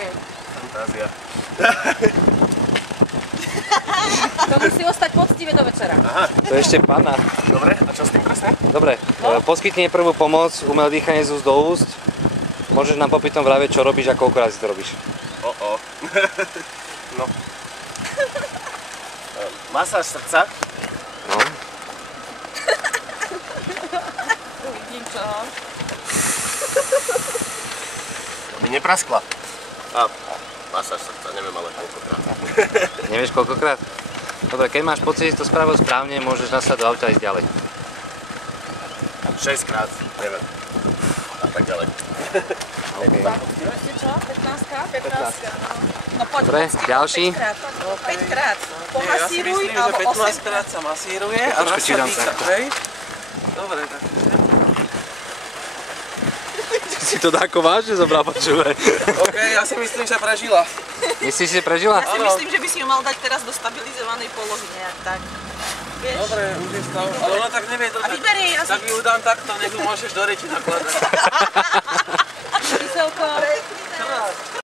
Ďakujem. Fantázia. To musí ostať poctivé do večera. Aha. To je ešte pána. Dobre, a čo s tým presne? Dobre, poskytni prvú pomoc, umelé dýchanie z úst do úst. Môžeš nám popri tom vraviť, čo robíš a koľko razy to robíš. No. Masáž srdca. No. Uvidím čo. Mi nepraskla. A masáž srdca, neviem ale koľkokrát. Nevieš koľkokrát? Dobre, keď máš pocit, že to spravil správne, môžeš nasať do auta a ísť ďalej. 6 krát, neviem. A tak ďalej. Okay. Ešte čo? 15? 15, no. No poď, Dobre, ďalší. 5 krát. Pomasíruj, ja si myslím, alebo 8 že 15 krát sa masíruje a raz sa dýcha, hej? Dobre, tak. Si to dáko vážne zobral, počúvaj. OK, ja si myslím, že prežila. Myslíš, že prežila? Ja si myslím, že by si ju mal dať teraz do stabilizovanej polohy nejak tak. Vieš? Dobre, už je stav, ale ona tak nevie to. A vyber jej jazyk. Tak ju dám takto, nech ju môžeš do reči nakladať.